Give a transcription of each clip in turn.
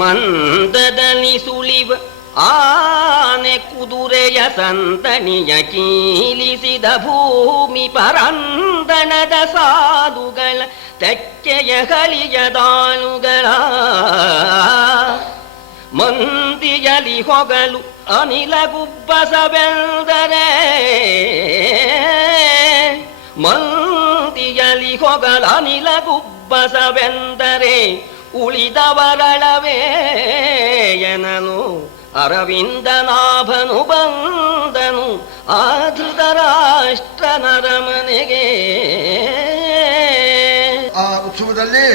ಮಂದದಲ್ಲಿ ಸುಳಿವ ಆನೆ ಕುದುರೆಯ ಸಂತಣಿಯ ಕೀಲಿಸಿದ ಭೂಮಿ ಪರಂದಣದ ಸಾಲುಗಳ ತೆಕ್ಕೆಯ ಕಲಿಯ ದಾಳುಗಳ ಮಂದಿಯಲಿ ಹೊಗಲು ಅನಿಲ ಗುಬ್ಬಸವೆಂದರೆ ಮಂದಿಯಲಿ ಹೊಗಲು ಅನಿಲ ಗುಬ್ಬಸವೆಂದರೆ ಉಳಿದವರಳವೇ ಎನನು ಅರವಿಂದನಾಭನು ಬಂದನು ಆಧೃತರಾಷ್ಟ್ರ ನರಮನೆಗೆ. ಆ ಉತ್ಸವದಲ್ಲಿ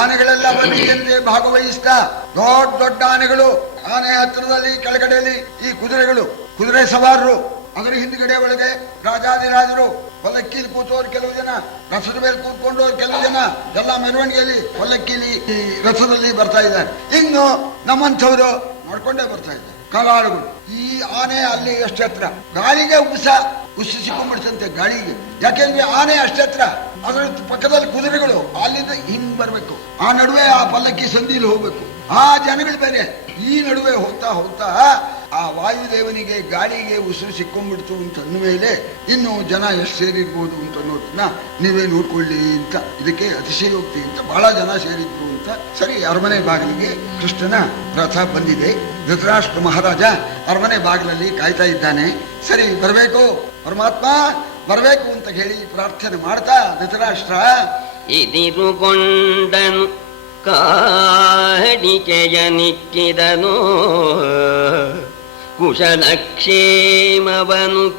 ಆನೆಗಳೆಲ್ಲ ಬಂದಿದ್ದಂತೆ ಭಾಗವಹಿಸ್ತಾ ದೊಡ್ಡ ದೊಡ್ಡ ಆನೆಗಳು ಆನೆ ಹತ್ತಿರದಲ್ಲಿ ಕೆಳಗಡೆಯಲ್ಲಿ ಈ ಕುದುರೆ ಸವಾರರು, ಅದರ ಹಿಂದ್ಗಡೆ ಒಳಗೆ ರಾಜಾದಿರಾಜರು, ಪಲ್ಲಕ್ಕಿಲಿ ಕೂತೋರು ಕೆಲವು ಜನ, ರಥದ ಮೇಲೆ ಕೂತ್ಕೊಂಡವ್ರು ಕೆಲವು ಜನ, ಎಲ್ಲ ಮೆರವಣಿಗೆಯಲ್ಲಿ ಪಲ್ಲಕ್ಕಿಲಿ ಈ ರಥದಲ್ಲಿ ಬರ್ತಾ ಇದ್ದಾರೆ. ಇನ್ನು ನಮ್ಮಂಥವ್ರು ನೋಡ್ಕೊಂಡೇ ಬರ್ತಾ ಇದ್ದಾರೆ. ಕಲಾಳುಗಳು ಈ ಆನೆ ಅಲ್ಲಿ ಎಷ್ಟು ಹತ್ರ, ಗಾಳಿಗೆ ಉಸಿಸಿಕೊಂಡ್ಬಿಡ್ತಂತೆ ಗಾಳಿಗೆ. ಯಾಕೆಂದ್ರೆ ಆನೆ ಅಷ್ಟು ಹತ್ರ, ಅದರ ಪಕ್ಕದಲ್ಲಿ ಕುದುರೆಗಳು ಅಲ್ಲಿಂದ ಹಿಂಗ್ ಬರ್ಬೇಕು, ಆ ನಡುವೆ ಆ ಪಲ್ಲಕ್ಕಿ ಸಂದಿಲಿ ಹೋಗ್ಬೇಕು. ಆ ಜನಗಳು ಬೇರೆ, ಈ ನಡುವೆ ಹೋಗ್ತಾ ಹೋಗ್ತಾ ಆ ವಾಯುದೇವನಿಗೆ ಗಾಳಿಗೆ ಉಸಿರು ಸಿಕ್ಕೊಂಡ್ಬಿಡ್ತು ಅಂತ ಅಂದಮೇಲೆ ಇನ್ನು ಜನ ಎಷ್ಟು ಸೇರಿರ್ಬೋದು ಅಂತ ಅನ್ನೋದನ್ನ ನೀವೇ ನೋಡ್ಕೊಳ್ಳಿ ಅಂತ, ಇದಕ್ಕೆ ಅತಿಶಯೋಕ್ತಿ ಅಂತ ಬಹಳ ಜನ ಸೇರಿದ್ರು ಅಂತ. ಸರಿ, ಅರಮನೆ ಬಾಗಿಲಿಗೆ ಕೃಷ್ಣನ ರಥ ಬಂದಿದೆ. ಧೃತರಾಷ್ಟ್ರ ಮಹಾರಾಜ ಅರಮನೆ ಬಾಗಿಲಲ್ಲಿ ಕಾಯ್ತಾ ಇದ್ದಾನೆ. ಸರಿ, ಬರಬೇಕು ಪರಮಾತ್ಮ ಬರಬೇಕು ಅಂತ ಹೇಳಿ ಪ್ರಾರ್ಥನೆ ಮಾಡ್ತಾ ಧೃತರಾಷ್ಟ್ರ ಇದಿರುಗೊಂಡನು, ಕಾಡಿಕೆಯ ನಿಕ್ಕಿದನು, ಕುಶಲಕ್ಷೇಮವನು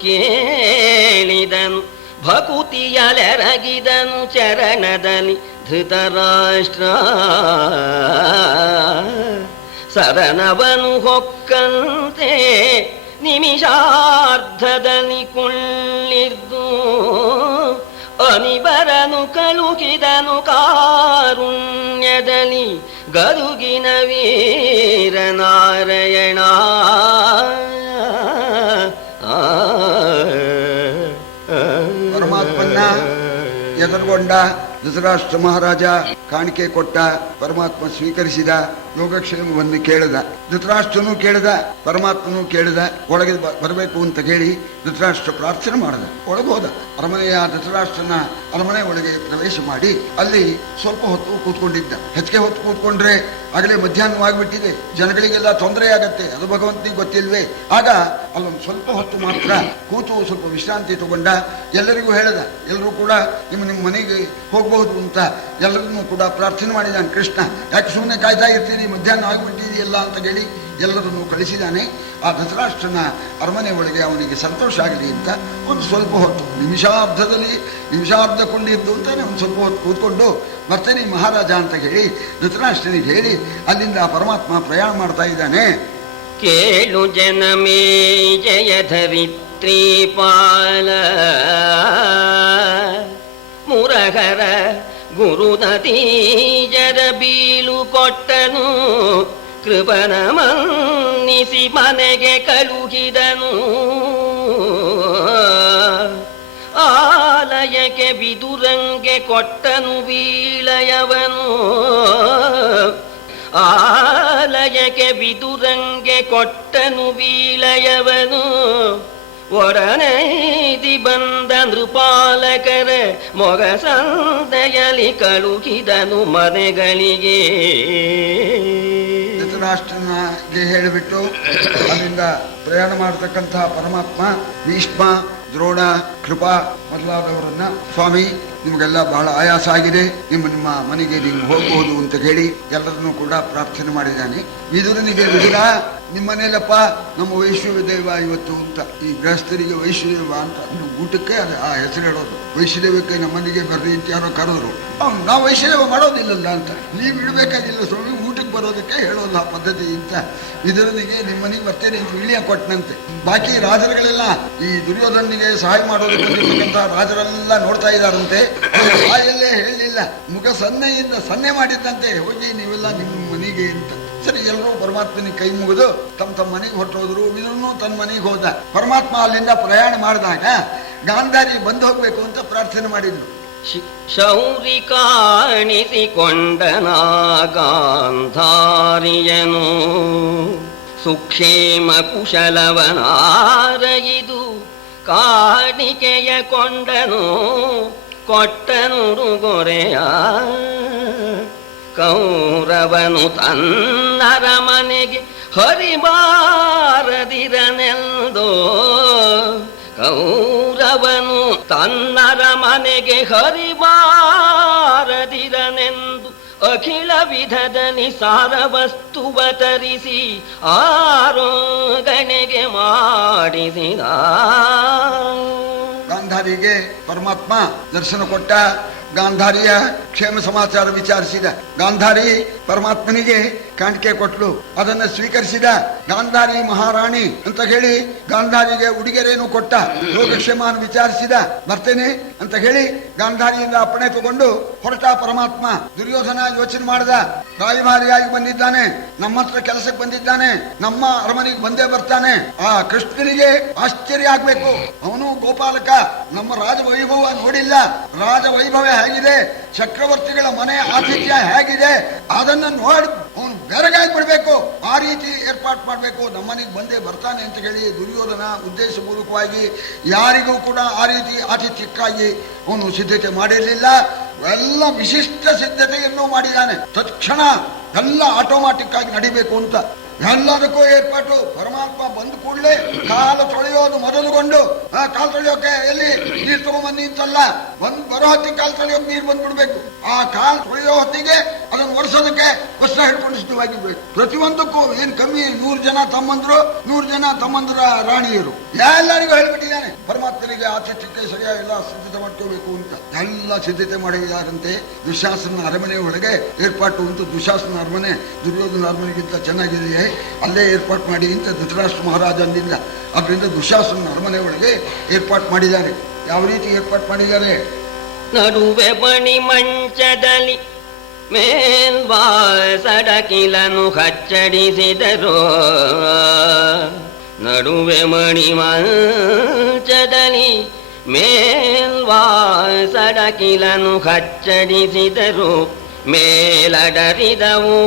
ಕೇಳಿದನು, ಭಕುತಿಯಲೆರಗಿದನು ಚರಣದಲ್ಲಿ ಧೃತರಾಷ್ಟ್ರ. ಸದನವನು ಹೊಕ್ಕಂತೆ ನಿಮಿಷಾರ್ಧದಲ್ಲಿ ಕುಳ್ಳಿರ್ದು, ಅನಿಬರನು ಕಳುಹಿದನು ಕಾರುಣ್ಯದಲ್ಲಿ ಗದುಗಿನ ವೀರನಾರಾಯಣ. ಪರಮಾತ್ಮನ ಎದುರುಗೊಂಡ ಧೃತರಾಷ್ಟ್ರ ಮಹಾರಾಜ ಕಾಣಿಕೆ ಕೊಟ್ಟ, ಪರಮಾತ್ಮ ಸ್ವೀಕರಿಸಿದ, ಯೋಗಕ್ಷೇಮವನ್ನು ಕೇಳಿದ. ಧೃತರಾಷ್ಟ್ರನು ಕೇಳಿದ, ಪರಮಾತ್ಮನು ಕೇಳಿದ. ಒಳಗೆ ಬರಬೇಕು ಅಂತ ಹೇಳಿ ಧೃತರಾಷ್ಟ್ರ ಪ್ರಾರ್ಥನೆ ಮಾಡಿದ. ಒಳಗೆ ಹೋದ. ಅರಮನೆಯ ಧೃತರಾಷ್ಟ್ರನ ಅರಮನೆ ಒಳಗೆ ಪ್ರವೇಶ ಮಾಡಿ ಅಲ್ಲಿ ಸ್ವಲ್ಪ ಹೊತ್ತು ಕೂತ್ಕೊಂಡಿದ್ದ. ಹೆಚ್ಚಿಗೆ ಹೊತ್ತು ಕೂತ್ಕೊಂಡ್ರೆ ಆಗಲೇ ಮಧ್ಯಾಹ್ನವಾಗಿಬಿಟ್ಟಿದೆ, ಜನಗಳಿಗೆಲ್ಲ ತೊಂದರೆ ಆಗತ್ತೆ, ಅದು ಭಗವಂತನಿಗೆ ಗೊತ್ತಿಲ್ವೇ. ಆಗ ಅಲ್ಲೊಂದು ಸ್ವಲ್ಪ ಹೊತ್ತು ಮಾತ್ರ ಕೂತು ಸ್ವಲ್ಪ ವಿಶ್ರಾಂತಿ ತಗೊಂಡ. ಎಲ್ಲರಿಗೂ ಹೇಳಿದ, ಎಲ್ಲರೂ ಕೂಡ ನಿಮ್ಮ ಮನೆಗೆ ಹೋಗಬಹುದು ಅಂತ ಎಲ್ಲರನ್ನೂ ಕೂಡ ಪ್ರಾರ್ಥನೆ ಮಾಡಿದ್ದಾನೆ ಕೃಷ್ಣ. ಯಾಕೆ ಸುಮ್ಮನೆ ಕಾಯ್ತಾ ಇರ್ತೀರಿ, ಮಧ್ಯಾಹ್ನ ಆಗಿಬಿಟ್ಟಿದೆಯಲ್ಲ ಅಂತ ಹೇಳಿ ಎಲ್ಲರನ್ನು ಕಳಿಸಿದ್ದಾನೆ. ಆ ಧೃತರಾಷ್ಟ್ರನ ಅರಮನೆ ಒಳಗೆ ಅವನಿಗೆ ಸಂತೋಷ ಆಗಲಿ ಅಂತ ಒಂದು ಸ್ವಲ್ಪ ಹೊತ್ತು, ನಿಮಿಷಾರ್ಧ ಕೊಂಡಿದ್ದು ಅಂತಾನೆ ಒಂದು ಸ್ವಲ್ಪ ಹೊತ್ತು ಕೂತ್ಕೊಂಡು ಬರ್ತೇನೆ ಮಹಾರಾಜ ಅಂತ ಹೇಳಿ ಧೃತರಾಷ್ಟ್ರನಿಗೆ ಹೇಳಿ ಅಲ್ಲಿಂದ ಪರಮಾತ್ಮ ಪ್ರಯಾಣ ಮಾಡ್ತಾ ಇದ್ದಾನೆ. ಕೇಳು ಜನಮೇ ಜಯ ಧರಿತ್ರೀಪಾಲ, ಮುರಹರ ಗುರು ನದೀಜರ ಬೀಳು ಕೊಟ್ಟನು, ಕೃಪನ ಮನ್ನಿಸಿ ಮನೆಗೆ ಕಳುಹಿದನು. ಆಲಯಕ್ಕೆ ಬಿದುರಂಗೆ ಕೊಟ್ಟನು ವೀಳಯವನು, ಆಲಯಕ್ಕೆ ಬಿದುರಂಗೆ ಕೊಟ್ಟನು ವೀಳಯವನು. ಒಡನೈದಿ ಬಂದ ನೃಪಾಲಕರ ಮೊಗ ಸಂದೆಯಲಿ ಕಳುಹಿದನು ಮನೆಗಳಿಗೆ. ಧೃತರಾಷ್ಟ್ರನಿಗೆ ಹೇಳಿಬಿಟ್ಟು ಅಲ್ಲಿಂದ ಪ್ರಯಾಣ ಮಾಡತಕ್ಕಂತಹ ಪರಮಾತ್ಮ ಭೀಷ್ಮ, ದ್ರೋಣ, ಕೃಪಾ ಮೊದಲಾದವರನ್ನ, ಸ್ವಾಮಿ ನಿಮಗೆಲ್ಲ ಬಹಳ ಆಯಾಸ ಆಗಿದೆ, ನಿಮ್ಮ ಮನೆಗೆ ನೀವು ಹೋಗಬಹುದು ಅಂತ ಹೇಳಿ ಎಲ್ಲರನ್ನೂ ಕೂಡ ಪ್ರಾರ್ಥನೆ ಮಾಡಿದ್ದಾನೆ. ವಿದುರನಿಗೆ, ವಿದುರ ನಿಮ್ಮ ಮನೇಲಪ್ಪ ನಮ್ಮ ವೈಷ್ಣವ ಇವತ್ತು ಅಂತ, ಈ ಗೃಹಸ್ಥರಿಗೆ ವೈಷ್ಣವ ಅಂತ ಊಟಕ್ಕೆ ಆ ಹೆಸರು ಹೇಳೋದು. ವೈಷ್ಣವಕ್ಕೆ ನಮ್ಮನೆಗೆ ಬರ್ರಿ ಅಂತ ಯಾರೋ ಕರೆದ್ರು, ನಾವು ವೈಷ್ಣವ ಮಾಡೋದಿಲ್ಲಲ್ಲ ಅಂತ. ನೀವು ಇಡಬೇಕಾಗಿಲ್ಲ ಸ್ವಾಮಿ, ಊಟಕ್ಕೆ ಬರೋದಕ್ಕೆ ಹೇಳೋಲ್ಲ ಆ ಪದ್ಧತಿ ಅಂತ ವಿದುರನಿಗೆ ನಿಮ್ಮನೆಗೆ ಬರ್ತೇನೆ ಅಂತ ಇಳಿಯ ಕೊಟ್ಟನಂತೆ. ಬಾಕಿ ರಾಜರುಗಳೆಲ್ಲ ಈ ದುರ್ಯೋಧನಿಗೆ ಸಹಾಯ ಮಾಡೋದಕ್ಕೆ ಬಂದಿರ್ತಕ್ಕಂಥ ರಾಜರೆಲ್ಲ ನೋಡ್ತಾ ಇದ್ದಾರಂತೆ. ಬಾಯಲ್ಲೇ ಹೇಳಲಿಲ್ಲ, ಮುಖ ಸನ್ನೆ ಮಾಡಿದ್ದಂತೆ, ಹೋಗಿ ನೀವೆಲ್ಲ ನಿಮ್ಮ ಮನೆಗೆ ಅಂತ. ಸರಿ, ಎಲ್ಲರೂ ಪರಮಾತ್ಮನಿಗೆ ಕೈ ಮುಗಿದು ತಮ್ಮ ಮನೆಗೆ ಹೊರಟೋದ್ರು. ವಿದುರನು ತನ್ನ ಮನೆಗೆ ಹೋದ. ಪರಮಾತ್ಮ ಅಲ್ಲಿಂದ ಪ್ರಯಾಣ ಮಾಡಿದಾಗ ಗಾಂಧಾರಿ ಬಂದು ಹೋಗ್ಬೇಕು ಅಂತ ಪ್ರಾರ್ಥನೆ ಮಾಡಿದ್ರು. ಶೌರಿ ಕಾಣಿಸಿಕೊಂಡನ ಗಾಂಧಾರಿಯನು ಸುಕ್ಷೇಮ ಕುಶಲವನಾರಗಿದು ಕಾಣಿಕೆಯ ಕೊಂಡನು ಕೊಟ್ಟನುಡುಗೊರೆಯ ಕೌರವನು ತನ್ನರ ಮನೆಗೆ ಹರಿಬಾರದಿರನೆಂದೋ ಕೌರವನು ತನ್ನರ ಮನೆಗೆ ಹರಿಬಾರದಿರನೆಂದು ಅಖಿಲ ವಿಧದ ನಿಸಾರ ವಸ್ತುವ ತರಿಸಿ ಆರೋಗಣೆಗೆ ಮಾಡಿಸಿದ. ಗಾಂಧಾರಿಗೆ ಪರಮಾತ್ಮ ದರ್ಶನ ಕೊಟ್ಟ. ಗಾಂಧಾರಿಯ ಕ್ಷೇಮ ಸಮಾಚಾರ ವಿಚಾರಿಸಿದ. ಗಾಂಧಾರಿ ಪರಮಾತ್ಮನಿಗೆ ಕಾಣಿಕೆ ಕೊಟ್ಲು, ಅದನ್ನು ಸ್ವೀಕರಿಸಿದ. ಗಾಂಧಾರಿ ಮಹಾರಾಣಿ ಅಂತ ಹೇಳಿ ಗಾಂಧಾರಿಗೆ ಉಡುಗೊರೆಯನ್ನು ಕೊಟ್ಟ. ಯೋಗಕ್ಷೇಮವನ್ನು ವಿಚಾರಿಸಿದ. ಬರ್ತೇನೆ ಅಂತ ಹೇಳಿ ಗಾಂಧಾರಿಯಿಂದ ಅಪ್ಪಣೆ ತಗೊಂಡು ಹೊರಟ ಪರಮಾತ್ಮ. ದುರ್ಯೋಧನ ಯೋಚನೆ ಮಾಡಿದ, ರಾಯಭಾರಿಯಾಗಿ ಬಂದಿದ್ದಾನೆ, ನಮ್ಮ ಹತ್ರ ಕೆಲಸಕ್ಕೆ ಬಂದಿದ್ದಾನೆ, ನಮ್ಮ ಅರಮನೆಗೆ ಬಂದೇ ಬರ್ತಾನೆ. ಆ ಕೃಷ್ಣನಿಗೆ ಆಶ್ಚರ್ಯ ಆಗ್ಬೇಕು, ಅವನು ಗೋಪಾಲಕ, ನಮ್ಮ ರಾಜವೈಭವ ನೋಡಿಲ್ಲ, ರಾಜವೈಭವ ಹೇಗಿದೆ, ಚಕ್ರವರ್ತಿಗಳ ಮನೆ ಆತಿಥ್ಯ ಹೇಗಿದೆ, ಅದನ್ನು ನೋಡಿ ಅವನು ಬೆರಗಾಗಿ ಬಿಡ್ಬೇಕು, ಆ ರೀತಿ ಏರ್ಪಾಟ್ ಮಾಡ್ಬೇಕು, ನಮ್ಮನೆಗೆ ಬಂದೇ ಬರ್ತಾನೆ ಅಂತ ಹೇಳಿ ದುರ್ಯೋಧನ ಉದ್ದೇಶಪೂರ್ವಕವಾಗಿ ಯಾರಿಗೂ ಕೂಡ ಆ ರೀತಿ ಆತಿಥ್ಯಕ್ಕಾಗಿ ಅವನು ಸಿದ್ಧತೆ ಮಾಡಿರಲಿಲ್ಲ. ಎಲ್ಲ ವಿಶಿಷ್ಟ ಸಿದ್ಧತೆಯನ್ನು ಮಾಡಿದ್ದಾನೆ. ತಕ್ಷಣ ಎಲ್ಲ ಆಟೋಮ್ಯಾಟಿಕ್ ಆಗಿ ನಡಿಬೇಕು ಅಂತ ಎಲ್ಲದಕ್ಕೂ ಏರ್ಪಾಟು. ಪರಮಾತ್ಮ ಬಂದ ಕೂಡಲೇ ಕಾಲು ತೊಳೆಯೋದು ಮೊದಲುಗೊಂಡು, ಕಾಲು ತೊಳೆಯೋಕೆ ಎಲ್ಲಿ ನೀರು ತಗೊಂಡ್ಬಂದಿ ಅಂತಲ್ಲ, ಬರೋ ಹೊತ್ತಿಗೆ ಕಾಲು ತೊಳೆಯೋಕೆ ನೀರು ಬಂದ್ಬಿಡ್ಬೇಕು. ಆ ಕಾಲು ತೊಳೆಯೋ ಹೊತ್ತಿಗೆ ಅದನ್ನು ಒರೆಸೋದಕ್ಕೆ ವಸ್ತ್ರ ಹಿಡ್ಕೊಂಡು ಸಿದ್ಧವಾಗಿರ್ಬೇಕು. ಪ್ರತಿಯೊಂದಕ್ಕೂ ಏನ್ ಕಮ್ಮಿ 100 ಜನ ತಮ್ಮಂದ್ರು, 100 ಜನ ತಮ್ಮಂದ್ರ ರಾಣಿಯರು ಎಲ್ಲರಿಗೂ ಹೇಳ್ಬಿಟ್ಟಿದ್ದಾನೆ. ಪರಮಾತ್ಮನಿಗೆ ಆತಿಥ್ಯಕ್ಕೆ ಸರಿಯಾಗಿ ಎಲ್ಲ ಸಿದ್ಧತೆ ಮಾಡ್ಕೋಬೇಕು ಅಂತ ಎಲ್ಲ ಸಿದ್ಧತೆ ಮಾಡಿದಾರಂತೆ. ದುಶಾಸನ ಅರಮನೆ ಒಳಗೆ ಏರ್ಪಾಟು ಅಂತ. ದುಶಾಸನ ಅರಮನೆ ದುರ್ಯೋಧನ ಅರಮನೆಗಿಂತ ಚೆನ್ನಾಗಿದೆಯೇ, ಅಲ್ಲೇ ಏರ್ಪಾಟ್ ಮಾಡಿ ಅಂತ ಧೃತರಾಷ್ಟ್ರ ಮಹಾರಾಜ ಅಂದಿಲ್ಲ. ಅದರಿಂದ ದುಶಾಸನ ಅರಮನೆ ಒಳಗೆ ಏರ್ಪಾಟ್ ಮಾಡಿದ್ದಾರೆ. ಯಾವ ರೀತಿ ಏರ್ಪಾಟ್ ಮಾಡಿದ್ದಾರೆ? ನಡುವೆ ಬಣಿ ಮಂಚದಲ್ಲಿ ಮೇಲ್ವಾಸಡಕಿಲನು ಹಚ್ಚಡಿಸಿದರು. ನಡುವೆ ಮಣಿ ಮಂಚದಲ್ಲಿ ಮೇಲ್ವಾಸಡಕಿಲನು ಹಚ್ಚಡಿಸಿದರು. ಮೇಲಡರಿದವು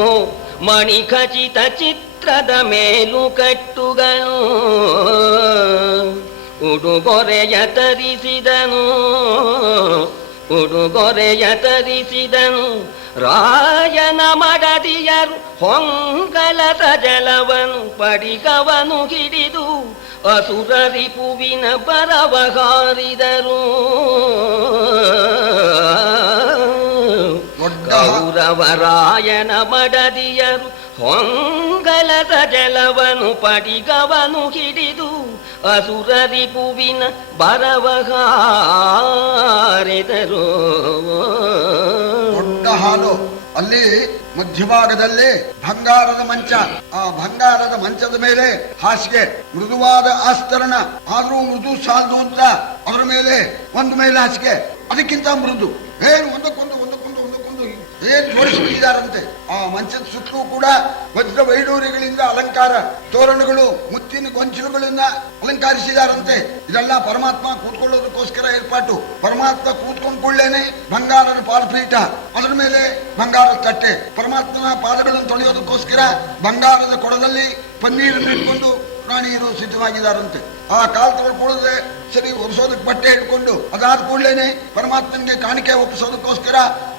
ಮಣಿ ಖಚಿತ ಚಿತ್ರದ ಮೇಲು ಕಟ್ಟುಗಳು. ಉಡುಗೊರೆಯ ತರಿಸಿದನು, ಉಡುಗೊರೆಯ ತರಿಸಿದನು. ರಾಯನ ಮಡದಿಯರು ಹೊಂಗಲದ ಜಲವನು ಪಡಿಗವನು ಹಿಡಿದು ಅಸುರ ರಿಪುವಿನ ಬರವಹಾರಿದರು. ಕೌರವರಾಯನ ಮಡದಿಯರು ಹೊಂಗಲದ ಜಲವನು ಪಡಿಗವನು ಹಿಡಿದು ಅಸುರ ರಿಪುವಿನ ಬರವಹಾರಿದರು. ದೊಡ್ಡ ಹಾಲು. ಅಲ್ಲಿ ಮಧ್ಯಭಾಗದಲ್ಲಿ ಬಂಗಾರದ ಮಂಚ. ಆ ಬಂಗಾರದ ಮಂಚದ ಮೇಲೆ ಹಾಸಿಗೆ, ಮೃದುವಾದ ಆಸ್ತರಣ, ಆದ್ರೂ ಮೃದು ಸಾಲದು ಅಂತ ಅದರ ಮೇಲೆ ಒಂದು ಮೇಲೆ ಹಾಸಿಗೆ, ಅದಕ್ಕಿಂತ ಮೃದು, ಏನು ಒಂದಕ್ಕೊಂದು ಏನ್ ಜೋಡಿಸಿಬಿಟ್ಟಿದ್ದಾರಂತೆ. ಆ ಮಂಚದ ಸುತ್ತಲೂ ಕೂಡ ವಜ್ರ ವೈಡೂರ್ಯಗಳಿಂದ ಅಲಂಕಾರ, ತೋರಣಗಳು, ಮುತ್ತಿನ ಗೊಂಚಲುಗಳಿಂದ ಅಲಂಕರಿಸಿದಾರಂತೆ. ಇದೆಲ್ಲ ಪರಮಾತ್ಮ ಕೂತ್ಕೊಳ್ಳೋದಕ್ಕೋಸ್ಕರ ಏರ್ಪಾಟು. ಪರಮಾತ್ಮ ಕೂತ್ಕೊಂಡ್ ಕೂಡಲೇನೆ ಬಂಗಾರದ ಪಾದಪೀಠ, ಅದರ ಮೇಲೆ ಬಂಗಾರದ ತಟ್ಟೆ. ಪರಮಾತ್ಮನ ಪಾದಗಳನ್ನು ತೊಳೆಯೋದಕ್ಕೋಸ್ಕರ ಬಂಗಾರದ ಕೊಡದಲ್ಲಿ ಪನ್ನೀರನ್ನು ಇಟ್ಕೊಂಡು ರಾಣಿಯರು ಸಿದ್ಧವಾಗಿದ್ದಾರಂತೆ. ಆ ಕಾಲು ತೊಳ್ಕೊಳ್ಳದೆ ಸರಿ ಒಪ್ಪಿಸೋದಕ್ಕೆ ಬಟ್ಟೆ ಇಟ್ಕೊಂಡು, ಅದಾದ ಕೂಡಲೇನೆ ಪರಮಾತ್ಮನಿಗೆ ಕಾಣಿಕೆ ಒಪ್ಪಿಸೋದಕ್ಕೋಸ್ಕರ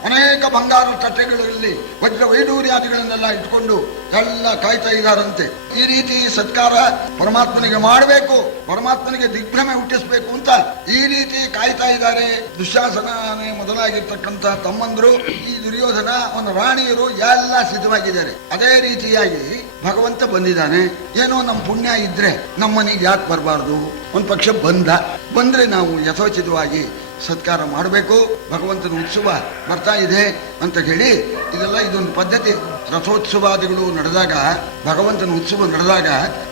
ಅನೇಕ ಬಂಗಾರ ತಟ್ಟೆಗಳಲ್ಲಿ ವಜ್ರ ವೈಡೂರ್ಯಾದಿಗಳನ್ನೆಲ್ಲ ಇಟ್ಕೊಂಡು ಎಲ್ಲ ಕಾಯ್ತಾ ಇದ್ದಾರಂತೆ. ಈ ರೀತಿ ಸತ್ಕಾರ ಪರಮಾತ್ಮನಿಗೆ ಮಾಡಬೇಕು, ಪರಮಾತ್ಮನಿಗೆ ದಿಗ್ಭ್ರಮೆ ಹುಟ್ಟಿಸ್ಬೇಕು ಅಂತ ಈ ರೀತಿ ಕಾಯ್ತಾ ಇದ್ದಾರೆ. ದುಶ್ಯಾಸನೇ ಮೊದಲಾಗಿರ್ತಕ್ಕಂಥ ತಮ್ಮಂದ್ರು, ಈ ದುರ್ಯೋಧನ, ಅವನ ರಾಣಿಯರು ಎಲ್ಲ ಸಿದ್ಧವಾಗಿದ್ದಾರೆ. ಅದೇ ರೀತಿಯಾಗಿ ಭಗವಂತ ಬಂದಿದ್ದಾನೆ. ಏನೋ ನಮ್ಮ ಪುಣ್ಯ ಇದ್ರೆ ನಮ್ಮನೆಗೆ ಯಾಕೆ ಬರಬಾರ್ದು? ಒಂದು ಪಕ್ಷ ಬಂದ್ರೆ ನಾವು ಯಥೋಚಿತವಾಗಿ ಸತ್ಕಾರ ಮಾಡಬೇಕು. ಭಗವಂತನ ಉತ್ಸವ ಬರ್ತಾ ಇದೆ ಅಂತ ಹೇಳಿ ಇದೊಂದು ಪದ್ಧತಿ. ರಥೋತ್ಸವಾದಿಗಳು ನಡೆದಾಗ, ಭಗವಂತನ ಉತ್ಸವ ನಡೆದಾಗ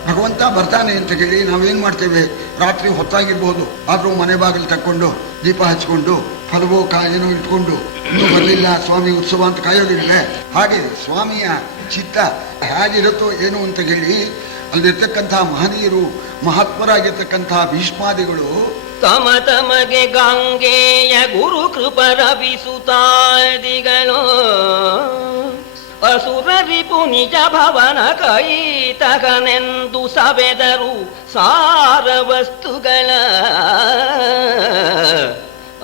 ಭಗವಂತ ಬರ್ತಾನೆ ಅಂತ ಹೇಳಿ ನಾವೇನ್ ಮಾಡ್ತೇವೆ, ರಾತ್ರಿ ಹೊತ್ತಾಗಿರ್ಬೋದು, ಆದ್ರೂ ಮನೆ ಬಾಗಿಲು ತಕ್ಕೊಂಡು ದೀಪ ಹಚ್ಕೊಂಡು ಫಲವೋ ಕಾಯಿನೋ ಇಟ್ಕೊಂಡು ಇನ್ನೂ ಬರಲಿಲ್ಲ ಸ್ವಾಮಿ ಉತ್ಸವ ಅಂತ ಕಾಯೋದಿಲ್ಲ. ಹಾಗೆ ಸ್ವಾಮಿಯ ಚಿತ್ತ ಹೇಗಿರುತ್ತೋ ಏನು ಅಂತ ಹೇಳಿ ಅಲ್ಲಿರ್ತಕ್ಕಂಥ ಮಹನೀಯರು, ಮಹಾತ್ಮರಾಗಿರ್ತಕ್ಕಂಥ ಭೀಷ್ಮಾದಿಗಳು ತಮ ತಮಗೆ ಗಂಗೆಯ ಗುರು ಕೃಪರವಿಸುತ್ತಾದಿಗಳು ಅಸುರರಿಪು ನಿಜ ಭವನ ಕೈತಗನೆಂದು ಸವೆದರು ಸಾರ ವಸ್ತುಗಳ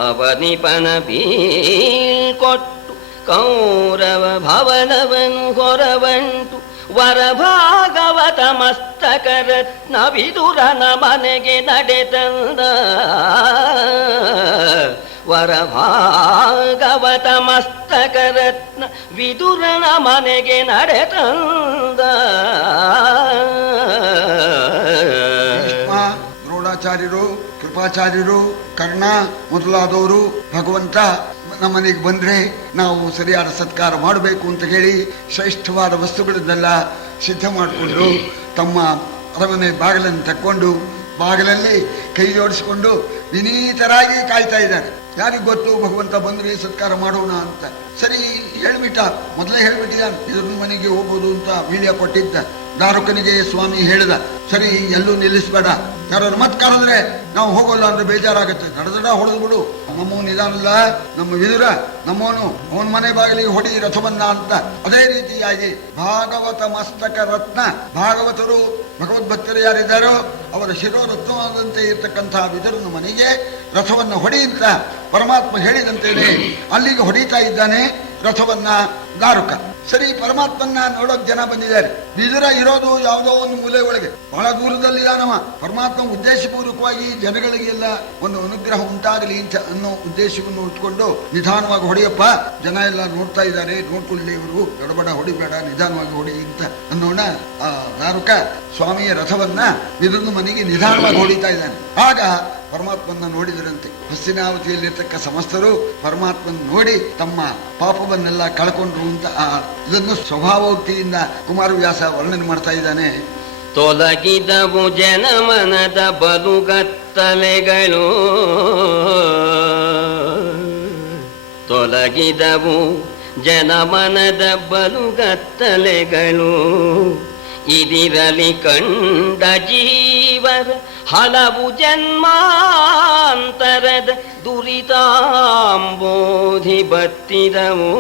ಅವನಿಪನ ಬೀಳ್ಕೊಟ್ಟು ಕೌರವ ಭವನವನು ಹೊರವಂಟು ವರಭಾಗವತ ಮಸ್ತಕ ರತ್ನ ವಿದುರನ ಮನೆಗೆ ನಡೆತಂದ ವರಭಾಗವತ ಮಸ್ತಕ ರತ್ನ ವಿದುರನ ಮನೆಗೆ ನಡೆತಂದ ದ್ರೋಣಾಚಾರ್ಯರು, ಕೃಪಾಚಾರ್ಯರು, ಕರ್ಣ ಮೊದಲಾದವರು ಭಗವಂತ ನಮ್ಮನೆಗೆ ಬಂದ್ರೆ ನಾವು ಸರಿಯಾದ ಸತ್ಕಾರ ಮಾಡಬೇಕು ಅಂತ ಹೇಳಿ ಶ್ರೇಷ್ಠವಾದ ವಸ್ತುಗಳನ್ನೆಲ್ಲ ಸಿದ್ಧ ಮಾಡಿಕೊಂಡು ತಮ್ಮ ಅರಮನೆ ಬಾಗಿಲನ್ನು ತಕ್ಕೊಂಡು ಬಾಗಿಲಲ್ಲಿ ಕೈ ಜೋಡಿಸಿಕೊಂಡು ವಿನೀತರಾಗಿ ಕಾಯ್ತಾ ಇದ್ದಾರೆ. ಯಾರಿಗೂ ಗೊತ್ತು ಭಗವಂತ ಬಂದ್ರೆ ಸತ್ಕಾರ ಮಾಡೋಣ ಅಂತ. ಸರಿ ಹೇಳ್ಬಿಟ್ಟ, ಮೊದಲೇ ಹೇಳ್ಬಿಟ್ಟಿದ್ದಾನೆ ಇದ್ರ ಮನೆಗೆ ಹೋಗ್ಬೋದು ಅಂತ ವೀಳ್ಯ ಕೊಟ್ಟಿದ್ದ. ದಾರುಕನಿಗೆ ಸ್ವಾಮಿ ಹೇಳಿದ, ಸರಿ ಎಲ್ಲೂ ನಿಲ್ಲಿಸ್ಬೇಡ, ಯಾರು ಮತ್ ಕರೆದ್ರೆ ನಾವು ಹೋಗೋಲ್ಲ ಅಂದ್ರೆ ಬೇಜಾರಾಗುತ್ತೆ, ನಡದಡ ಹೊಡೆದು ಬಿಡು, ನಮ್ಮವನು ಇದಾನಲ್ಲ ನಮ್ಮ ವಿದುರ, ನಮ್ಮವನು ಅವನ ಮನೆ ಬಾಗಿಲಿಗೆ ಹೊಡಿ ರಥವನ್ನ ಅಂತ. ಅದೇ ರೀತಿಯಾಗಿ ಭಾಗವತ ಮಸ್ತಕ ರತ್ನ, ಭಾಗವತರು ಭಗವದ್ಭಕ್ತರು ಯಾರಿದ್ದಾರೋ ಅವರ ಶಿರೋರತ್ನವಾದಂತೆ ಇರ್ತಕ್ಕಂತಹ ವಿದುರನ ಮನೆಗೆ ರಥವನ್ನು ಹೊಡಿ ಅಂತ ಪರಮಾತ್ಮ ಹೇಳಿದಂತೇನೆ ಅಲ್ಲಿಗೆ ಹೊಡಿತಾ ಇದ್ದಾನೆ ರಥವನ್ನ ದಾರುಕ. ಸರಿ, ಪರಮಾತ್ಮನ್ನ ನೋಡೋಕ್ ಜನ ಬಂದಿದ್ದಾರೆ. ವಿದುರ ಇರೋದು ಯಾವುದೋ ಒಂದು ಮೂಲೆ ಒಳಗೆ, ಬಹಳ ದೂರದಲ್ಲಿದ್ದಾನವ. ಪರಮಾತ್ಮ ಉದ್ದೇಶಪೂರ್ವಕವಾಗಿ ಜನಗಳಿಗೆಲ್ಲ ಒಂದು ಅನುಗ್ರಹ ಉಂಟಾಗಲಿ ಅಂತ ಅನ್ನೋ ಉದ್ದೇಶವನ್ನು ಇಟ್ಕೊಂಡು ನಿಧಾನವಾಗಿ ಹೊಡೆಯಪ್ಪ, ಜನ ಎಲ್ಲ ನೋಡ್ತಾ ಇದ್ದಾರೆ, ನೋಡ್ಕೊಳ್ಳಿ ಇವರು, ಗಡಬಡ ಹೊಡಿಬೇಡ, ನಿಧಾನವಾಗಿ ಹೊಡಿ ಅಂತ ಅನ್ನೋಣ. ಆ ದಾರುಕ ಸ್ವಾಮಿಯ ರಥವನ್ನ ವಿದುರನ ಮನೆಗೆ ನಿಧಾನವಾಗಿ ಹೊಡಿತಾ ಇದ್ದಾನೆ. ಆಗ ಪರಮಾತ್ಮನ ನೋಡಿದರಂತೆ ಹಸ್ತಿನಾವತಿಯಲ್ಲಿರ್ತಕ್ಕ ಸಮಸ್ತರು ಪರಮಾತ್ಮನ ನೋಡಿ ತಮ್ಮ ಪಾಪವನ್ನೆಲ್ಲ ಕಳ್ಕೊಂಡ್ರು ಅಂತ ಇದನ್ನು ಸ್ವಭಾವೋಕ್ತಿಯಿಂದ ಕುಮಾರವ್ಯಾಸ ವರ್ಣನೆ ಮಾಡ್ತಾ ಇದ್ದಾನೆ. ತೊಲಗಿದವು ಜನಮನದ ಬಲುಗತ್ತಲೆಗಳು, ತೊಲಗಿದವು ಜನಮನದ ಬಲುಗತ್ತಲೆಗಳು, ಇದಿರಲಿ ಕಂಡ ಜೀವರ ಹಲವು ಜನ್ಮಾಂತರದ ದುರಿತಾಂಬೋಧಿ ಬತ್ತಿದವು.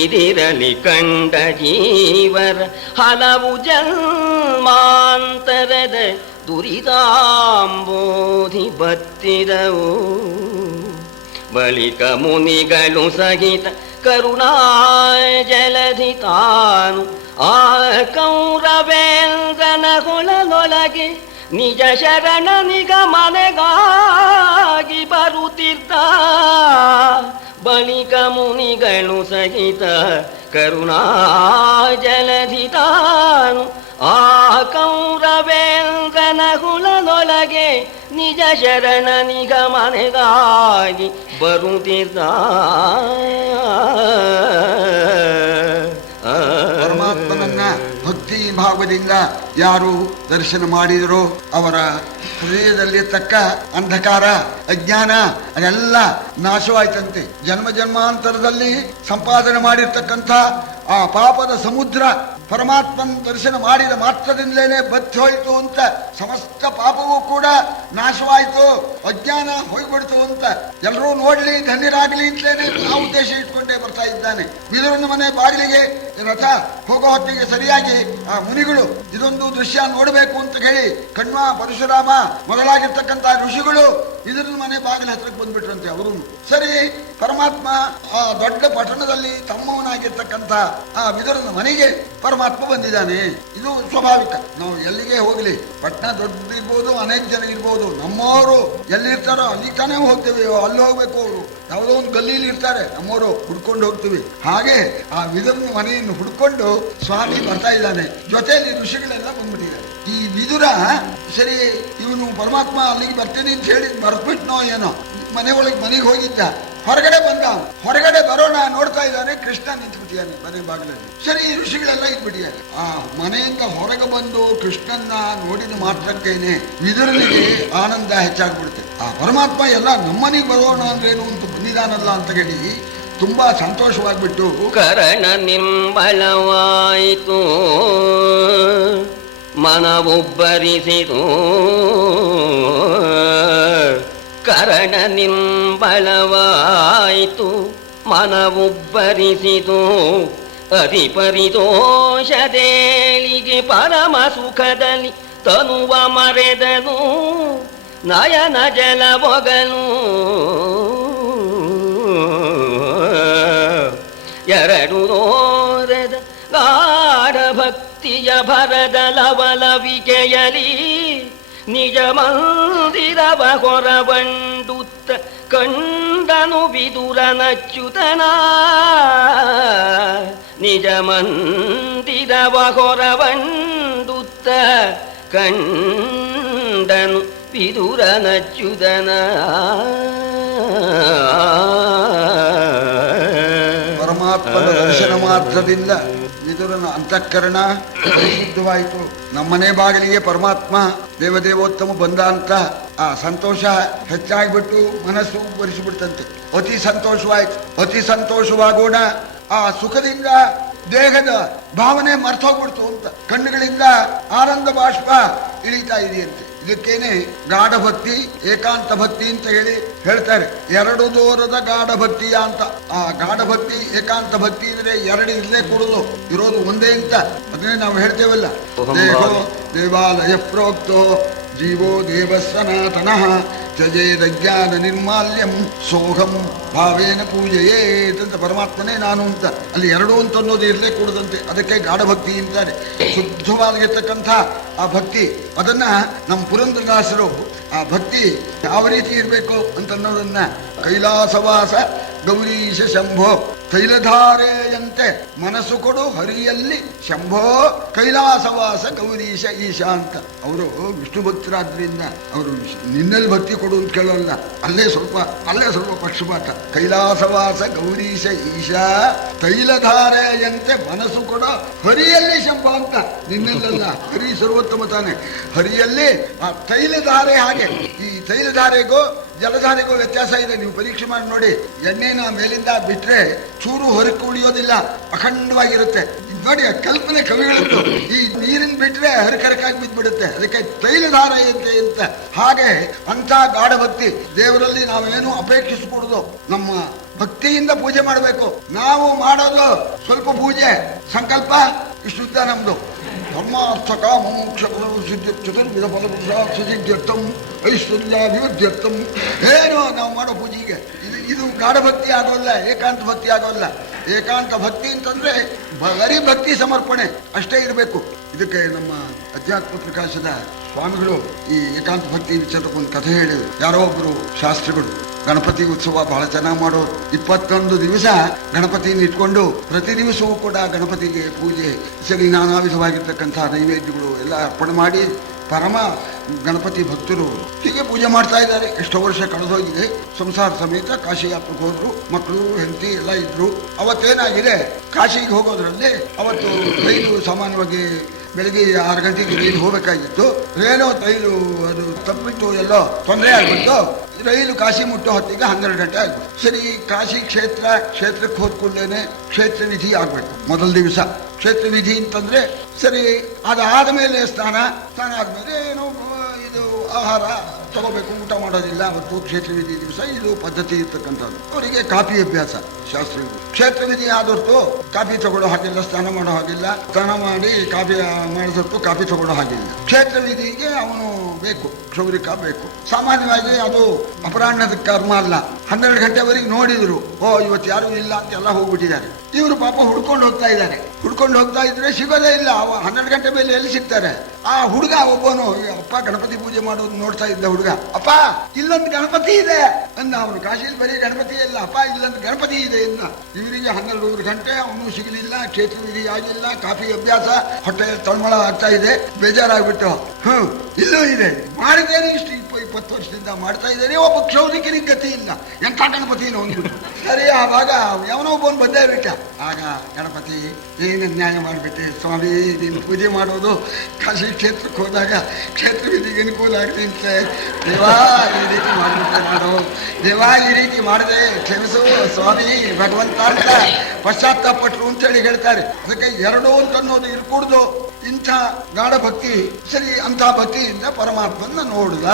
ಇದಿರಲಿ ಕಂಡ ಜೀವರ ಹಲವು ಜನ್ಮಾಂತರದ ದುರಿತಾಂಬೋಧಿ ಬತ್ತಿದವು. ಬಳಿಕ ಮುನಿಗಳು ಸಹಿತ ಕರುಣಾ ಜಲಧಿ ತಾನು ಆ ಕೌರವೇಂದ್ರನ ಹೊಳಲೊಳಗೆ ನಿಜ ಶರಣ ನಿಗಮನೆಗಾಗಿ ಬರುತ್ತಿದ್ದ. ಬಳಿಕ ಮುನಿಗಳು ಸಹಿತ ಕರುಣಾ ಜಲಧಿ ತಾನು ಆ ಕೌರವೇಂದ್ರನ ಹೊಳಲೊಳಗೆ ನಿಜ ಶರಣ ನಿಗಮನೆಗಾಗಿ ಬರುತ್ತಿದ್ದ. ಪರಮಾತ್ಮನನ್ನ ಭಕ್ತಿ ಭಾವದಿಂದ ಯಾರು ದರ್ಶನ ಮಾಡಿದರೋ ಅವರ ಹೃದಯದಲ್ಲಿರ್ತಕ್ಕ ಅಂಧಕಾರ ಅಜ್ಞಾನ ಅದೆಲ್ಲ ನಾಶವಾಯ್ತಂತೆ. ಜನ್ಮ ಜನ್ಮಾಂತರದಲ್ಲಿ ಸಂಪಾದನೆ ಮಾಡಿರ್ತಕ್ಕಂಥ ಆ ಪಾಪದ ಸಮುದ್ರ ಪರಮಾತ್ಮನ ದರ್ಶನ ಮಾಡಿದ ಮಾತ್ರದಿಂದಲೇ ಬತ್ತಿ ಹೋಯಿತು ಅಂತ, ಸಮಸ್ತ ಪಾಪವೂ ಕೂಡ ನಾಶವಾಯಿತು, ಅಜ್ಞಾನ ಹೋಗ್ಬಿಡ್ತು ಅಂತ ಎಲ್ಲರೂ ನೋಡ್ಲಿ ಧನ್ಯರಾಗ್ಲಿ ಅಂತಲೇ ಆ ಉದ್ದೇಶ ಇಟ್ಕೊಂಡೇ ಬರ್ತಾ ಇದ್ದಾನೆ. ವಿದುರನ ಮನೆ ಬಾಗಿಲಿಗೆ ರಥ ಹೋಗೋ ಹೊತ್ತಿಗೆ ಸರಿಯಾಗಿ ಆ ಮುನಿಗಳು ಇದೊಂದು ದೃಶ್ಯ ನೋಡಬೇಕು ಅಂತ ಹೇಳಿ ಕಣ್ವ, ಪರಶುರಾಮ ಮೊದಲಾಗಿರ್ತಕ್ಕಂಥ ಋಷಿಗಳು ವಿದುರನ ಮನೆ ಬಾಗಿಲ ಹತ್ರಕ್ಕೆ ಬಂದ್ಬಿಟ್ರಂತೆ. ಅವರು ಸರಿ, ಪರಮಾತ್ಮ ಆ ದೊಡ್ಡ ಪಟ್ಟಣದಲ್ಲಿ ತಮ್ಮವನಾಗಿರ್ತಕ್ಕಂಥ ಆ ವಿದುರನ ಮನೆಗೆ ಪರಮಾತ್ಮ ಬಂದಿದ್ದಾನೆ. ಇದು ಸ್ವಾಭಾವಿಕ. ನಾವು ಎಲ್ಲಿಗೆ ಹೋಗ್ಲಿ, ಪಟ್ಟಣ ದೊಡ್ಡದಿರ್ಬೋದು, ಅನೇಕ ಜನ ಇರ್ಬೋದು, ನಮ್ಮವರು ಎಲ್ಲಿರ್ತಾರೋ ಅಲ್ಲಿ ತಾನೇ ಹೋಗ್ತೇವೆ. ಅಲ್ಲಿ ಹೋಗ್ಬೇಕು, ಅವರು ಯಾವುದೋ ಒಂದು ಗಲ್ಲಿಲಿ ಇರ್ತಾರೆ, ನಮ್ಮವರು ಹುಡ್ಕೊಂಡು ಹೋಗ್ತೀವಿ. ಹಾಗೆ ಆ ವಿದುರನ ಮನೆಯನ್ನು ಹುಡ್ಕೊಂಡು ಸ್ವಾಮಿ ಬರ್ತಾ ಇದ್ದಾನೆ. ಜೊತೆಯಲ್ಲಿ ಋಷಿಗಳೆಲ್ಲ ಬಂದ್ಬಿಟ್ಟಿದ್ದಾರೆ. ಈ ವಿದುರ ಸರಿ, ಇವನು ಪರಮಾತ್ಮ ಅಲ್ಲಿಗೆ ಬರ್ತೇನೆ ಅಂತ ಹೇಳಿ ಬರ್ಬಿಟ್ನೋ ಏನೋ, ಮನೆಗೆ ಹೋಗಿದ್ದ, ಹೊರಗಡೆ ಬಂದ. ಹೊರಗಡೆ ಬರೋಣ ನೋಡ್ತಾ ಇದ್ದಾನೆ, ಕೃಷ್ಣ ನಿಂತ್ಬಿಟ್ಟಿದ್ದಾನೆ ಮನೆ ಬಾಗಿಲಲ್ಲಿ. ಸರಿ, ಋಷಿಗಳೆಲ್ಲ ಇದ್ಬಿಟ್ಟಿದ್ದಾರೆ. ಆ ಮನೆಯಿಂದ ಹೊರಗೆ ಬಂದು ಕೃಷ್ಣನ್ನ ನೋಡಿದ ಮಾತ್ರಕ್ಕೇನೆ ವಿದುರನಿಗೆ ಆನಂದ ಹೆಚ್ಚಾಗ್ಬಿಡುತ್ತೆ. ಆ ಪರಮಾತ್ಮ ಎಲ್ಲ ನಮ್ಮನೆಗೆ ಬರೋಣ ಅಂದ್ರೇನು ಅಂತ ಬಂದಿದ್ದಾನಲ್ಲ ಅಂತ ಹೇಳಿ ತುಂಬಾ ಸಂತೋಷವಾಗ್ಬಿಟ್ಟು ಕರಣ ನಿಂಬಳವಾಯಿತು ಮನವೊಬ್ಬರಿಸಿತು ಕರಣ ನಿಂಬಳವಾಯಿತು. ಮನವೊಬ್ಬರಿಸಿತು ಅತಿ ಪರಿತೋಷದೇಳಿಗೆ ಪರಮ ಸುಖದಲ್ಲಿ ತನುವ ಮರೆದನು ನಯನ ಜಲವೊಗನು. ಎರಡು ನೋರದ ಗಾಢ ಭಕ್ತಿಯ ಭರದ ಲವಲವಿಕೆಯಲಿ ನಿಜ ಮಂದಿರವ ಹೊರಬಂಡುತ್ತ ಕಂಡನು ವಿದುರನಚ್ಯುತನ. ನಿಜ ಮಂದಿರವ ಹೊರಬಂಡುತ್ತ ಕಂಡನು ವಿದುರನಚ್ಯುತನ. ಪರಮಾತ್ಮನ ದರ್ಶನ ಮಾತ್ರದಿಂದ ವಿದುರನ ಅಂತಃಕರಣ ಪರಿಶುದ್ಧವಾಯಿತು. ನಮ್ಮನೆ ಬಾಗಿಲಿಗೆ ಪರಮಾತ್ಮ ದೇವದೇವೋತ್ತಮ ಬಂದ ಅಂತ ಆ ಸಂತೋಷ ಹೆಚ್ಚಾಗಿಬಿಟ್ಟು ಮನಸ್ಸು ಬರಿಸಿಬಿಡ್ತಂತೆ. ಅತಿ ಸಂತೋಷವಾಯ್ತು. ಅತಿ ಸಂತೋಷವಾಗೋಣ. ಆ ಸುಖದಿಂದ ದೇಹದ ಭಾವನೆ ಮರ್ತೋಗ್ಬಿಡ್ತು ಅಂತ ಕಣ್ಣುಗಳಿಂದ ಆನಂದ ಬಾಷ್ಪ ಇಳಿತಾ ಇದೆಯಂತೆ. ಇದಕ್ಕೇನೆ ಗಾಢ ಭಕ್ತಿ, ಏಕಾಂತ ಭಕ್ತಿ ಅಂತ ಹೇಳಿ ಹೇಳ್ತಾರೆ. ಎರಡು ದೂರದ ಗಾಢ ಭಕ್ತಿಯ ಅಂತ. ಆ ಗಾಢ ಭಕ್ತಿ, ಏಕಾಂತ ಭಕ್ತಿ ಇದ್ರೆ ಎರಡು ಇಲ್ಲೇ ಕೊಡುದು, ಇರೋದು ಒಂದೇ ಅಂತ. ಅದನ್ನೇ ನಾವು ಹೇಳ್ತೇವಲ್ಲ, ದೇಹೋ ದೇವಾಲಯ ಪ್ರೋಕ್ತೋ ಜೀವೋ ದೇವ ಸನಾತನಃ ತ್ಯಜೇದಜ್ಞಾನ ನಿರ್ಮಾಲ್ಯಂ ಸೋಹಂ ಭಾವೇನ ಪೂಜೆಯೇತ್ ಅಂತ. ಪರಮಾತ್ಮನೇ ನಾನು ಅಂತ ಅಲ್ಲಿ ಎರಡು ಅಂತ ಅನ್ನೋದು ಇರಲೇ ಕೂಡದಂತೆ. ಅದಕ್ಕೆ ಗಾಢ ಭಕ್ತಿ ಅಂತಾರೆ. ಶುದ್ಧವಾಗಿರ್ತಕ್ಕಂಥ ಆ ಭಕ್ತಿ, ಅದನ್ನ ನಮ್ಮ ಪುರಂದರದಾಸರು ಆ ಭಕ್ತಿ ಯಾವ ರೀತಿ ಇರಬೇಕು ಅಂತ ಅನ್ನೋದನ್ನ ಕೈಲಾಸವಾಸ ಗೌರೀಶ ಶಂಭೋ ತೈಲಧಾರೆಯಂತೆ ಮನಸ್ಸು ಕೊಡು ಹರಿಯಲ್ಲಿ ಶಂಭೋ ಕೈಲಾಸವಾಸ ಗೌರೀಶ ಈಶಾ ಅಂತ. ಅವರು ವಿಷ್ಣು ಭಕ್ತರಾದ್ರಿಂದ ಅವರು ನಿನ್ನಲ್ಲಿ ಭಕ್ತಿ ಕೊಡು ಅಂತ ಕೇಳೋಲ್ಲ. ಅಲ್ಲೇ ಸ್ವಲ್ಪ ಪಕ್ಷಪಾತ. ಕೈಲಾಸವಾಸ ಗೌರೀಶ ಈಶಾ ತೈಲಧಾರೆಯಂತೆ ಮನಸ್ಸು ಕೊಡು ಹರಿಯಲ್ಲಿ ಶಂಭೋ ಅಂತ. ನಿನ್ನಲ್ಲ, ಹರಿ ಸರ್ವೋತ್ತಮ ತಾನೆ. ಹರಿಯಲ್ಲಿ ಆ ತೈಲಧಾರೆ ಹಾಗೆ. ಈ ತೈಲಧಾರೆಗೂ ಜಲಧಾರೆಗೂ ವ್ಯತ್ಯಾಸ ಇದೆ. ನೀವು ಪರೀಕ್ಷೆ ಮಾಡಿ ನೋಡಿ. ಎಣ್ಣೆನ ಮೇಲಿಂದ ಬಿಟ್ರೆ ಚೂರು ಹೊರಕ್ಕೆ ಉಳಿಯೋದಿಲ್ಲ, ಅಖಂಡವಾಗಿರುತ್ತೆ. ನೋಡಿ, ಕಲ್ಪನೆ ಕವಿಗಳದ್ದು. ಈ ನೀರಿನ ಬಿಟ್ರೆ ಹರಕರಕಾಗಿ ಬಿದ್ದುಬಿಡುತ್ತೆ. ಅದಕ್ಕೆ ತೈಲಧಾರೆಯಂತೆ ಅಂತ. ಹಾಗೆ ಅಂತ ಗಾಢ ಭಕ್ತಿ ದೇವರಲ್ಲಿ ನಾವೇನು ಅಪೇಕ್ಷಿಸಕೂಡದು. ನಮ್ಮ ಭಕ್ತಿಯಿಂದ ಪೂಜೆ ಮಾಡಬೇಕು. ನಾವು ಮಾಡೋದು ಸ್ವಲ್ಪ ಪೂಜೆ, ಸಂಕಲ್ಪ ಇಷ್ಟುದ್ದ ನಮ್ದು. ಧರ್ಮಾರ್ಥ ಮೋಕ್ಷ ಚತುರ್ವಿಧ ಫಲಪುರುಷಾರ್ಥಸಿದ್ಧ್ಯರ್ಥಂ ಐಶ್ವರ್ಯಾಭಿವೃದ್ಧ್ಯರ್ಥಂ. ಏನು ನಾವು ಮಾಡೋ ಪೂಜೆಗೆ ಇದು ಗಾಢ ಭಕ್ತಿ ಆಗೋಲ್ಲ, ಏಕಾಂತ ಭಕ್ತಿ ಆಗೋಲ್ಲ. ಏಕಾಂತ ಭಕ್ತಿ ಅಂತಂದ್ರೆ ಬರೀ ಭಕ್ತಿ ಸಮರ್ಪಣೆ ಅಷ್ಟೇ ಇರಬೇಕು. ಇದಕ್ಕೆ ನಮ್ಮ ಅಧ್ಯಾತ್ಮ ಪ್ರಕಾಶದ ಸ್ವಾಮಿಗಳು ಈ ಏಕಾಂತ ಭಕ್ತಿ ವಿಚಾರಕ್ಕೊಂದು ಕಥೆ ಹೇಳಿದರು. ಯಾರೋ ಒಬ್ಬರು ಶಾಸ್ತ್ರಿಗಳು ಗಣಪತಿ ಉತ್ಸವ ಬಹಳ ಚೆನ್ನಾಗಿ ಮಾಡೋರು. 21 ದಿವಸ ಗಣಪತಿಯನ್ನು ಇಟ್ಕೊಂಡು ಪ್ರತಿ ದಿವಸವೂ ಕೂಡ ಗಣಪತಿಗೆ ಪೂಜೆ, ಸರಿ ನಾನಾ ವಿಧವಾಗಿರ್ತಕ್ಕಂಥ ನೈವೇದ್ಯಗಳು ಎಲ್ಲ ಅರ್ಪಣೆ ಮಾಡಿ ಪರಮ ಗಣಪತಿ ಭಕ್ತರು ಹೀಗೆ ಪೂಜೆ ಮಾಡ್ತಾ ಇದ್ದಾರೆ. ಎಷ್ಟೋ ವರ್ಷ ಕಳೆದೋಗಿದೆ. ಸಂಸಾರ ಸಮೇತ ಕಾಶಿ ಯಾತ್ರೆಗೆ ಹೋದ್ರು. ಮಕ್ಕಳು ಹೆಂಡತಿ ಎಲ್ಲ ಇದ್ರು. ಅವತ್ತೇನಾಗಿದೆ, ಕಾಶಿಗೆ ಹೋಗೋದ್ರಲ್ಲಿ ಅವತ್ತು ರೈಲು ಸಾಮಾನ್ಯವಾಗಿ ಬೆಳಿಗ್ಗೆ 6 ಗಂಟೆಗೆ ರೈಲು ಹೋಗಬೇಕಾಗಿತ್ತು. ಏನೋ ರೈಲು ಅದು ತಪ್ಪಿಟ್ಟು ಎಲ್ಲೋ ತೊಂದರೆ ಆಗ್ಬಿಟ್ಟು ರೈಲು ಕಾಶಿ ಮುಟ್ಟೋ ಹೊತ್ತಿಗೆ 12 ಗಂಟೆ ಆಗ್ಬಿಟ್ಟು. ಸರಿ, ಕಾಶಿ ಕ್ಷೇತ್ರಕ್ಕೆ ಹೋದ್ಕೊಳ್ಳೇನೆ ಕ್ಷೇತ್ರ ವಿಧಿ ಆಗ್ಬೇಕು. ಮೊದಲ ದಿವಸ ಕ್ಷೇತ್ರ ವಿಧಿ ಅಂತಂದ್ರೆ ಸರಿ, ಅದಾದ ಮೇಲೆ ಸ್ನಾನ ಆದ್ಮೇಲೆ ಏನೋ ಇದು ಆಹಾರ ತಗೋಬೇಕು, ಊಟ ಮಾಡೋದಿಲ್ಲ. ಅವತ್ತು ಕ್ಷೇತ್ರ ವಿಧಿ ದಿವಸ ಇದು ಪದ್ಧತಿ ಇರ್ತಕ್ಕಂಥದ್ದು. ಅವರಿಗೆ ಕಾಫಿ ಅಭ್ಯಾಸ ಶಾಸ್ತ್ರಿಗಳು. ಕ್ಷೇತ್ರ ವಿಧಿ ಆದೊತ್ತು ಕಾಫಿ ತಗೊಳ್ಳೋ ಹಾಗಿಲ್ಲ, ಸ್ನಾನ ಮಾಡೋ ಹಾಗಿಲ್ಲ. ಸ್ನಾನ ಮಾಡಿ ಕಾಫಿ ಮಾಡಿದೊತ್ತು ಕಾಫಿ ತಗೊಳ್ಳೋ ಹಾಗಿಲ್ಲ. ಕ್ಷೇತ್ರ ವಿಧಿಗೆ ಅವನು ಬೇಕು, ಕ್ಷೌರಿಕ ಬೇಕು. ಸಾಮಾನ್ಯವಾಗಿ ಅದು ಅಪರಾಹ್ನದ ಕರ್ಮ ಅಲ್ಲ. 12 ಗಂಟೆವರೆಗೆ ನೋಡಿದ್ರು, ಇವತ್ತು ಯಾರು ಇಲ್ಲ ಅಂತ ಎಲ್ಲ ಹೋಗ್ಬಿಟ್ಟಿದ್ದಾರೆ. ಇವರು ಪಾಪ ಹುಡ್ಕೊಂಡು ಹೋಗ್ತಾ ಇದ್ದಾರೆ. ಹುಡ್ಕೊಂಡು ಹೋಗ್ತಾ ಇದ್ರೆ ಸಿಗೋದೇ ಇಲ್ಲ. 12 ಗಂಟೆ ಮೇಲೆ ಎಲ್ಲಿ ಸಿಗ್ತಾರೆ? ಆ ಹುಡುಗ ಒಬ್ಬನು, ಅಪ್ಪ ಗಣಪತಿ ಪೂಜೆ ಮಾಡೋದು ನೋಡ್ತಾ ಇದ್ದ ಹುಡುಗ, ಅಪ್ಪ ಇಲ್ಲೊಂದು ಗಣಪತಿ ಇದೆ ಅಂದ. ಅವನು ಕಾಶಿಯಲ್ಲಿ ಬರೀ ಗಣಪತಿ ಇಲ್ಲ, ಅಪ್ಪ ಇಲ್ಲೊಂದು ಗಣಪತಿ ಇದೆ ಅಂದ. ಇವರಿಗೆ 12 ಗಂಟೆ, ಅವನು ಸಿಗಲಿಲ್ಲ, ಕ್ಷೇತ್ರ ವಿಧಿ ಆಗಿಲ್ಲ, ಕಾಫಿ ಅಭ್ಯಾಸ, ಹೊಟ್ಟೆ ತಳಮಳ ಆಗ್ತಾ ಇದೆ, ಬೇಜಾರಾಗ್ಬಿಟ್ಟು ಇಲ್ಲೂ ಇದೆ. ಮಾಡಿದ್ದೇನೆ ಇಷ್ಟು 20 ವರ್ಷದಿಂದ ಮಾಡ್ತಾ ಇದ್ದೇನೆ. ಒಬ್ಬ ಕ್ಷೌರಿಕನಿಗೆ ಗತಿ ಇಲ್ಲ, ಎಂಥ ಗಣಪತಿನೋ ಅಂದ್ಬಿಟ್ಟು. ಸರಿ, ಆವಾಗ ಯಾವನೋ ಒಬ್ಬನು ಬಂದೇ ಬಿಟ್ಟ. ಆಗ ಗಣಪತಿ ಏನು ನ್ಯಾಯ ಮಾಡಿಬಿಟ್ಟೆ ಸ್ವಾಮಿ, ನೀನು ಪೂಜೆ ಮಾಡೋದು ಕಾಶಿ ಕ್ಷೇತ್ರಕ್ಕೆ ಹೋದಾಗ ಕ್ಷೇತ್ರ ವಿಧಿಗೆ ಅನುಕೂಲ ಆಗ್ತಿಂತೆ. ದೇವಾ ಈ ರೀತಿ ಮಾಡಿಬಿಟ್ಟೆ ನಾನು, ದೇವಾ ಈ ರೀತಿ ಮಾಡಿದೆ, ಕ್ಷಮಿಸು ಸ್ವಾಮಿ ಭಗವಂತ ಅಂತ ಪಶ್ಚಾತ್ತಾಪಟ್ರು ಅಂತೇಳಿ ಹೇಳ್ತಾರೆ. ಅದಕ್ಕೆ ಎರಡು ಅಂತ ಅನ್ನೋದು ಇರ್ಕೂಡ್ದು. ಇಂಥ ಗಾಢ ಭಕ್ತಿ ಸರಿ, ಅಂತ ಭಕ್ತಿಯಿಂದ ಪರಮಾತ್ಮನ ನೋಡಿದ.